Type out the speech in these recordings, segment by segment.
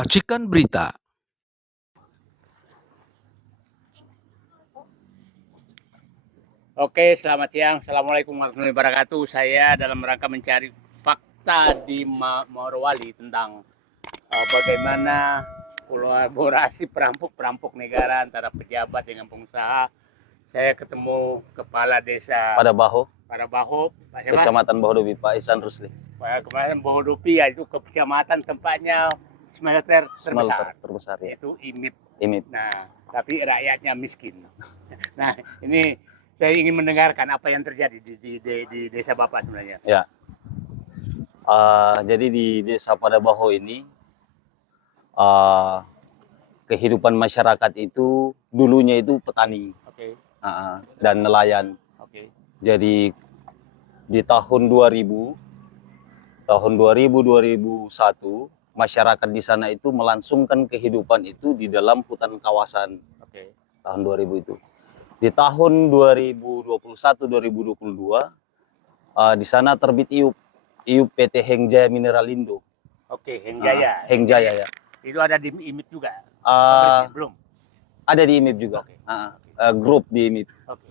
Racikan Berita. Oke, selamat siang. Assalamualaikum warahmatullahi wabarakatuh. Saya dalam rangka mencari fakta di Morowali tentang bagaimana kolaborasi perampok-perampok negara antara pejabat dengan pengusaha. Saya ketemu Kepala Desa Padabaho, Pak siapa? Kecamatan Bahodopi, Pak Ihsan Rusli. Kemarin Bahodopi ya, itu ke kecamatan tempatnya smelter Terbesar ya. Itu IMIP. IMIP. Nah, tapi rakyatnya miskin. Nah, ini saya ingin mendengarkan apa yang terjadi di desa Bapak sebenarnya. Ya. Jadi di Desa Padabaho ini kehidupan masyarakat itu dulunya itu petani. Oke. Dan nelayan. Oke. Jadi di tahun 2000 2001 masyarakat di sana itu melangsungkan kehidupan itu di dalam hutan kawasan. Oke. Tahun 2000 itu. Di tahun 2021-2022 di sana terbit IUP PT Hengjaya Mineralindo. Oke, Hengjaya. Hengjaya ya. Itu ada di IMIP juga. Belum. Ada di IMIP juga. Oke. Grup di IMIP. Oke.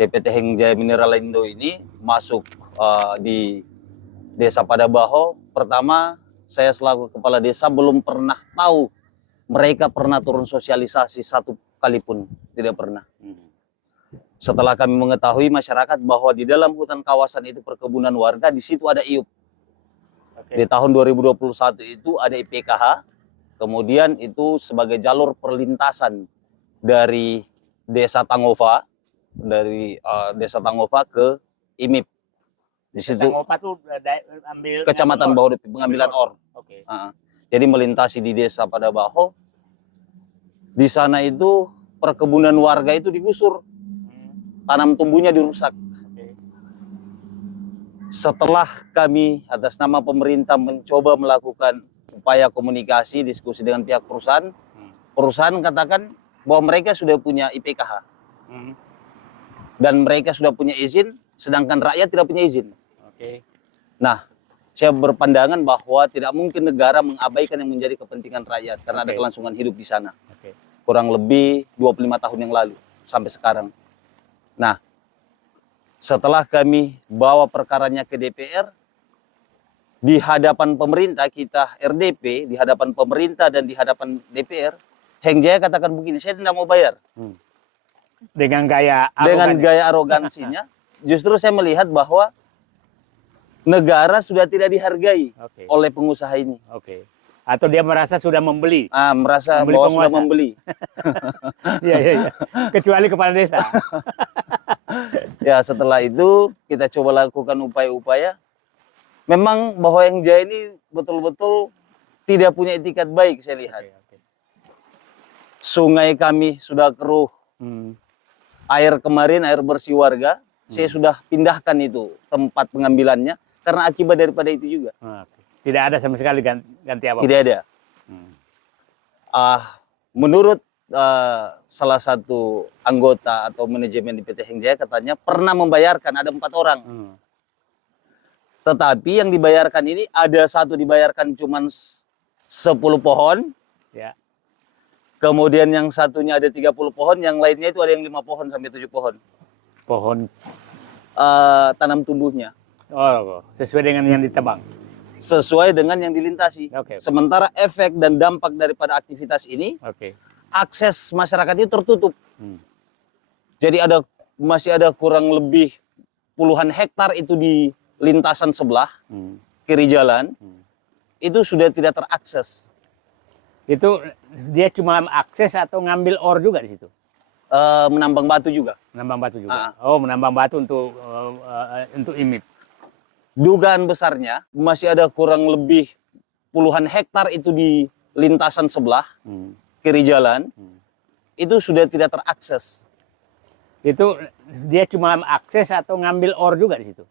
Ya, PT Hengjaya Mineralindo ini masuk di Desa Padabaho. Pertama, saya selaku kepala desa belum pernah tahu mereka pernah turun sosialisasi satu kali pun, tidak pernah. Setelah kami mengetahui masyarakat bahwa di dalam hutan kawasan itu perkebunan warga, di situ ada IUP. Oke. Di tahun 2021 itu ada IPKH, kemudian itu sebagai jalur perlintasan dari Desa Tangova, ke IMIP. Di situ Tangopa tuh ambil Kecamatan Bahodopi, pengambilan or. Oke. Jadi melintasi di Desa Padabaho. Di sana itu perkebunan warga itu digusur, tanam tumbuhnya dirusak. Oke. Setelah kami atas nama pemerintah mencoba melakukan upaya komunikasi, diskusi dengan pihak perusahaan, perusahaan katakan bahwa mereka sudah punya IPKH dan mereka sudah punya izin, sedangkan rakyat tidak punya izin. Oke. Nah, saya berpandangan bahwa tidak mungkin negara mengabaikan yang menjadi kepentingan rakyat karena ada Oke. kelangsungan hidup di sana. Oke. Kurang lebih 25 tahun yang lalu sampai sekarang. Nah, setelah kami bawa perkaranya ke DPR, di hadapan pemerintah kita RDP, di hadapan pemerintah dan di hadapan DPR, Hengjaya katakan begini, saya tidak mau bayar. Dengan gaya Arogansinya, justru saya melihat bahwa negara sudah tidak dihargai Oke. oleh pengusaha ini. Oke. Atau dia merasa sudah membeli. Merasa Membeli bahwa penguasa. sudah membeli. Iya, iya, iya. Kecuali kepala desa. Ya, setelah itu kita coba lakukan upaya-upaya. Memang bahwa Hengjaya ini betul-betul tidak punya etikat baik, saya lihat. Oke. Sungai kami sudah keruh. Air kemarin, air bersih warga, saya sudah pindahkan itu tempat pengambilannya karena akibat daripada itu juga. Oke. Tidak ada sama sekali ganti apa? Tidak ada. Menurut salah satu anggota atau manajemen di PT Hengjaya katanya pernah membayarkan ada 4 orang. Tetapi yang dibayarkan ini ada satu dibayarkan cuma 10 pohon. Ya. Kemudian yang satunya ada 30 pohon, yang lainnya itu ada yang 5 pohon sampai 7 pohon. Pohon. Tanam tumbuhnya. Oh, sesuai dengan yang ditebang. Sesuai dengan yang dilintasi. Oke. Sementara efek dan dampak daripada aktivitas ini, Oke. akses masyarakat itu tertutup. Jadi masih ada kurang lebih puluhan hektar itu di lintasan sebelah, kiri jalan, itu sudah tidak terakses. Itu dia cuma akses atau ngambil or juga di situ? Menambang batu juga. Menambang batu juga. Oh, menambang batu untuk IMIP. Dugaan besarnya masih ada kurang lebih puluhan hektar itu di lintasan sebelah, kiri jalan, itu sudah tidak terakses. Itu dia cuma akses atau ngambil or juga di situ?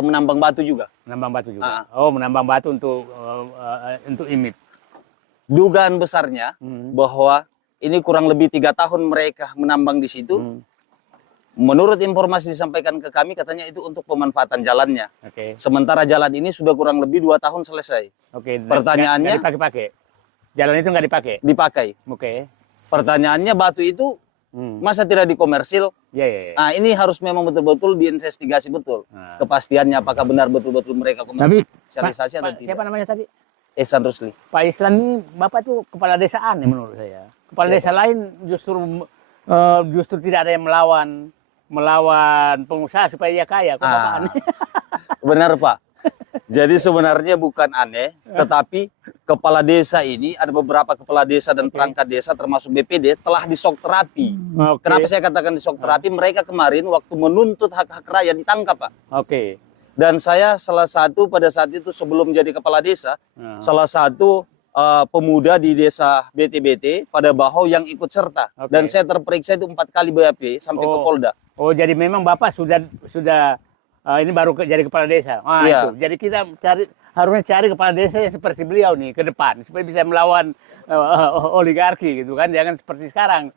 Menambang batu juga. Menambang batu juga. Oh, menambang batu untuk IMIP. Dugaan besarnya bahwa ini kurang lebih 3 tahun mereka menambang di situ. Menurut informasi disampaikan ke kami, katanya itu untuk pemanfaatan jalannya. Oke. Sementara jalan ini sudah kurang lebih 2 tahun selesai. Oke. Pertanyaannya, nggak dipakai-pakai. Jalan itu nggak dipakai. dipakai. Oke. Pertanyaannya batu itu masa tidak dikomersil? Ya, ya, ya. Nah, ini harus memang betul-betul diinvestigasi betul. Nah. Kepastiannya apakah benar betul-betul mereka Tapi komersialisasi atau Pak, tidak. siapa namanya tadi? Ihsan Rusli. Pak Islan ini Bapak tuh kepala desa aneh menurut saya. Kepala desa lain justru tidak ada yang melawan pengusaha supaya dia kaya. Kok Bapak aneh? Benar Pak. Jadi sebenarnya bukan aneh, tetapi kepala desa ini ada beberapa kepala desa dan perangkat desa termasuk BPD telah disok terapi. Kenapa saya katakan disok terapi? Mereka kemarin waktu menuntut hak-hak rakyat ditangkap Pak. Oke. Dan saya salah satu pada saat itu sebelum jadi kepala desa, salah satu pemuda di desa BT-BT pada Baho yang ikut serta. Dan saya terperiksa itu 4 kali BAP sampai ke Polda. Oh, jadi memang Bapak sudah ini baru jadi kepala desa. Iya. Itu. Jadi kita harusnya cari kepala desa yang seperti beliau nih ke depan supaya bisa melawan oligarki gitu kan. Jangan seperti sekarang.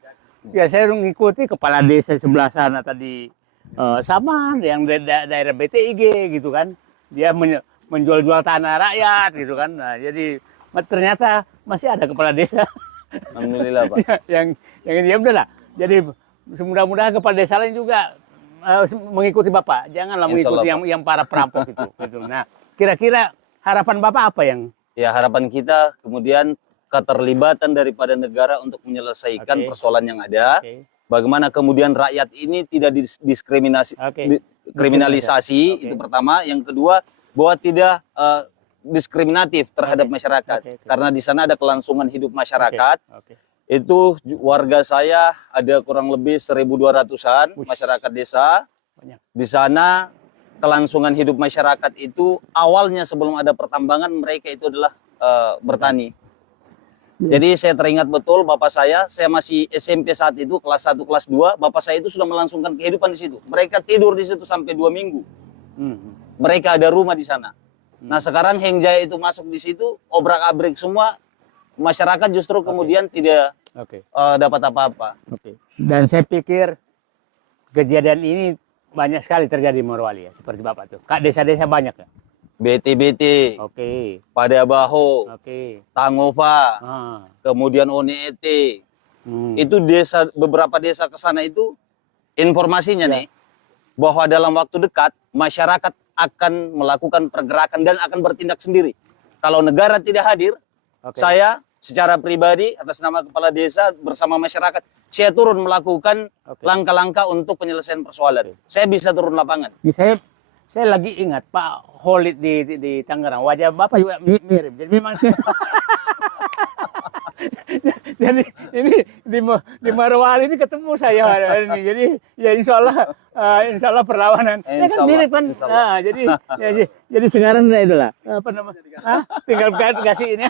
Ya saya mengikuti kepala desa sebelah sana tadi sama yang daerah BTIG gitu kan. Dia menjual-jual tanah rakyat gitu kan. Nah, jadi ternyata masih ada kepala desa. Alhamdulillah Pak. yang ini ya udahlah. Jadi mudah-mudahan kepala desa lain juga mengikuti Bapak, janganlah mengikuti yang para perampok itu. Gitu. Nah, kira-kira harapan Bapak apa yang? Ya harapan kita kemudian keterlibatan daripada negara untuk menyelesaikan persoalan yang ada. Bagaimana kemudian rakyat ini tidak diskriminasi, kriminalisasi itu pertama. Yang kedua bahwa tidak diskriminatif terhadap masyarakat, karena di sana ada kelangsungan hidup masyarakat. Itu warga saya ada kurang lebih 1.200-an masyarakat desa. Di sana kelangsungan hidup masyarakat itu awalnya sebelum ada pertambangan mereka itu adalah bertani. Jadi saya teringat betul bapak saya masih SMP saat itu kelas 1 kelas 2, bapak saya itu sudah melangsungkan kehidupan di situ. Mereka tidur di situ sampai 2 minggu. Mereka ada rumah di sana. Nah sekarang Heng Jaya itu masuk di situ, obrak-abrik semua. Masyarakat justru kemudian tidak dapat apa-apa. Dan saya pikir kejadian ini banyak sekali terjadi di Morowali ya, seperti Bapak tuh. Kak desa-desa banyak ya. BT-BT, Pada Baho, Tangova, kemudian Onete. Itu desa, beberapa desa ke sana itu informasinya nih bahwa dalam waktu dekat masyarakat akan melakukan pergerakan dan akan bertindak sendiri. Kalau negara tidak hadir, saya secara pribadi atas nama kepala desa bersama masyarakat, saya turun melakukan langkah-langkah untuk penyelesaian persoalan. Saya bisa turun lapangan. Saya lagi ingat Pak Holid di Tangerang, wajah Bapak juga mirip. Jadi memang jadi ini di Morowali ini ketemu saya hari ini. Jadi ya insya Allah perlawanan. Ya kan mirip kan. Nah, jadi sekarang itulah apa namanya? Tinggal kasih ini.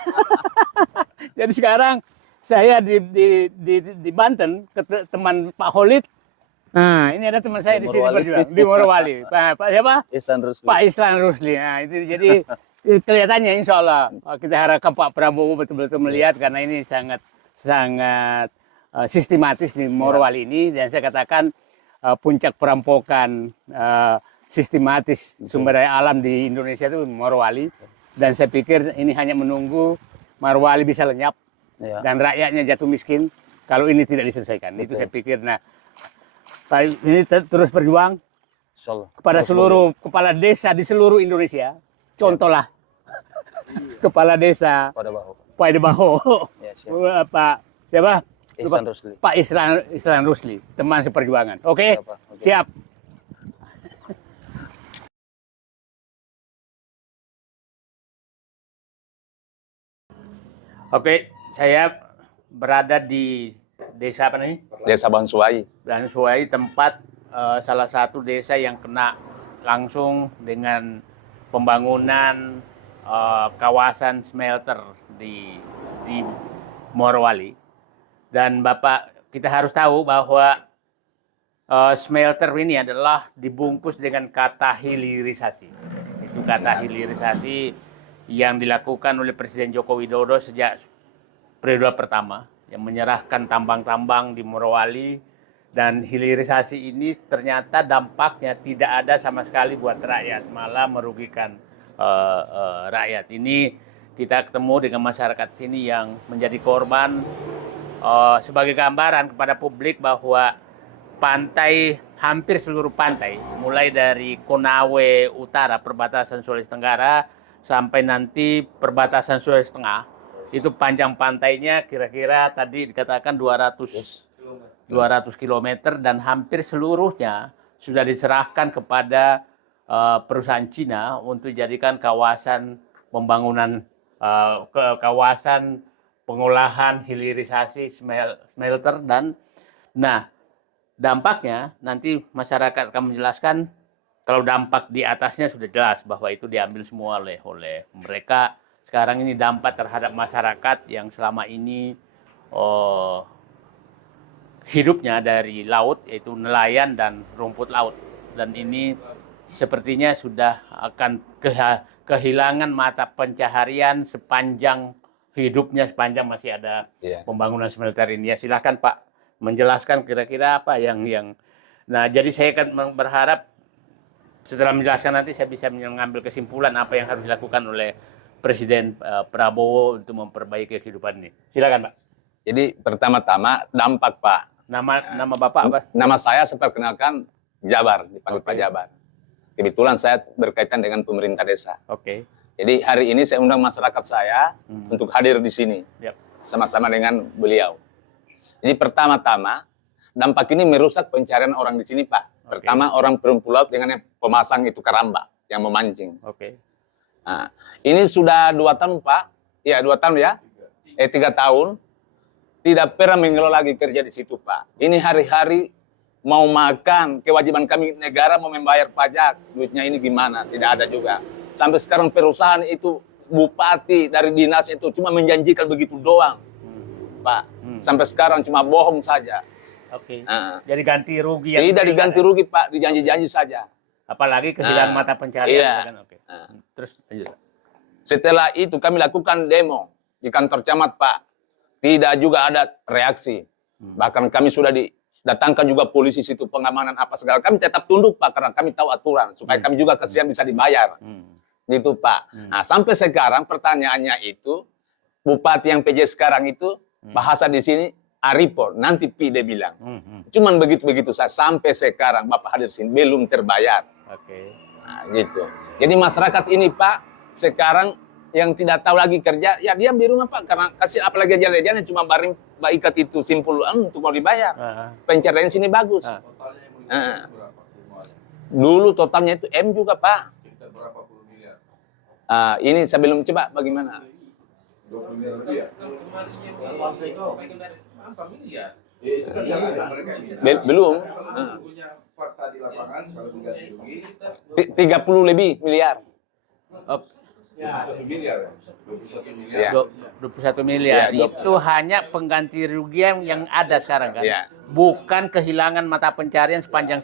Jadi sekarang saya di Banten teman Pak Holid. Nah, ini ada teman saya di sini berjuang di Morowali. Pak siapa? Ihsan Rusli. Pak Ihsan Rusli. Nah, itu jadi kelihatannya insya Allah kita harapkan Pak Prabowo betul-betul melihat karena ini sangat sistematis di Morowali ini, dan saya katakan puncak perampokan sistematis sumber daya alam di Indonesia itu Morowali, dan saya pikir ini hanya menunggu Morowali bisa lenyap dan rakyatnya jatuh miskin kalau ini tidak diselesaikan. Itu saya pikir. Nah, ini terus berjuang kepada seluruh kepala desa di seluruh Indonesia. Contohlah kepala desa Pada Baho, Pak siapa? Ihsan Rusli. Pak Ihsan Rusli, teman seperjuangan. Oke, siap. Oke, saya berada di desa apa nih? Desa Bansuai. Bansuai, tempat salah satu desa yang kena langsung dengan pembangunan kawasan smelter di Morowali. Dan Bapak, kita harus tahu bahwa smelter ini adalah dibungkus dengan kata hilirisasi. Itu kata hilirisasi yang dilakukan oleh Presiden Joko Widodo sejak periode pertama, yang menyerahkan tambang-tambang di Morowali. Dan hilirisasi ini ternyata dampaknya tidak ada sama sekali buat rakyat, malah merugikan rakyat. Ini kita ketemu dengan masyarakat sini yang menjadi korban, sebagai gambaran kepada publik bahwa pantai, hampir seluruh pantai, mulai dari Konawe Utara, perbatasan Sulawesi Tenggara, sampai nanti perbatasan Sulawesi Tengah, itu panjang pantainya kira-kira tadi dikatakan 200 km dan hampir seluruhnya sudah diserahkan kepada perusahaan Cina untuk dijadikan kawasan pembangunan, kawasan pengolahan hilirisasi smelter. Dan nah, dampaknya nanti masyarakat akan menjelaskan. Kalau dampak di atasnya sudah jelas bahwa itu diambil semua oleh mereka. Sekarang ini dampak terhadap masyarakat yang selama ini hidupnya dari laut, yaitu nelayan dan rumput laut. Dan ini sepertinya sudah akan kehilangan mata pencaharian sepanjang hidupnya, sepanjang masih ada pembangunan smelter ini. Ya, silakan Pak menjelaskan kira-kira apa yang nah, jadi saya akan berharap setelah menjelaskan nanti saya bisa mengambil kesimpulan apa yang harus dilakukan oleh Presiden Prabowo untuk memperbaiki kehidupan ini. Silakan Pak. Jadi pertama-tama dampak Pak. Nama Bapak apa? Nama saya perkenalkan Jabar, dipanggil Pak Jabar. Kebetulan saya berkaitan dengan pemerintah desa. Oke. Jadi hari ini saya undang masyarakat saya untuk hadir di sini. Yep. Sama-sama dengan beliau. Jadi pertama-tama dampak ini merusak pencarian orang di sini Pak. Pertama orang perumpu laut dengan yang pemasang itu karamba yang memancing. Oke. Nah, ini sudah 2 tahun Pak. Ya 2 tahun ya. 3 tahun. Tidak pernah mengelola lagi kerja di situ Pak. Ini hari-hari mau makan, kewajiban kami negara mau membayar pajak. Duitnya ini gimana? Tidak ada juga. Sampai sekarang perusahaan itu, bupati dari dinas itu cuma menjanjikan begitu doang Pak. Sampai sekarang cuma bohong saja. Oke. Jadi ganti rugi yang tidak diganti rugi Pak, dijanji-janji saja. Apalagi kehilangan mata pencarian. Iya. Kan? Oke. Terus lanjut. Setelah itu kami lakukan demo di kantor camat Pak. Tidak juga ada reaksi. Bahkan kami sudah didatangkan juga polisi situ, pengamanan apa segala. Kami tetap tunduk Pak karena kami tahu aturan supaya kami juga kesian bisa dibayar. Gitu Pak. Nah, sampai sekarang pertanyaannya itu bupati yang PJ sekarang itu bahasa di sini Aripor, nanti Pi dia bilang. Cuman begitu-begitu saya sampai sekarang Bapak hadir sini belum terbayar. Oke. Nah, gitu. Jadi masyarakat ini Pak sekarang yang tidak tahu lagi kerja, ya diam di rumah Pak karena kasih apalagi jalan-jalan cuma baring ikat itu simpul untuk mau dibayar. Pencarian sini bagus. Dulu totalnya itu M juga Pak. Berapa puluh miliar? Ini saya belum coba bagaimana. 20 miliar lebih ya? Berapa miliar? Belum. Punya fakta di lapangan kalau diganti rugi 30 lebih miliar. 21 miliar ya? 21 miliar. Ya. 21 miliar. Ya, Itu hanya pengganti rugian yang ada sekarang kan. Ya. Bukan kehilangan mata pencarian sepanjang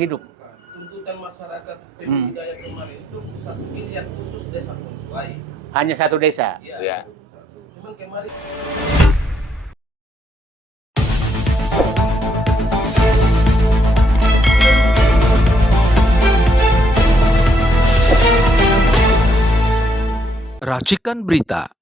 hidup. Tuntutan masyarakat budaya kemarin itu 1 miliar khusus desa Konsuai. Hanya satu desa. Ya. Cuman kemarin Racikan Berita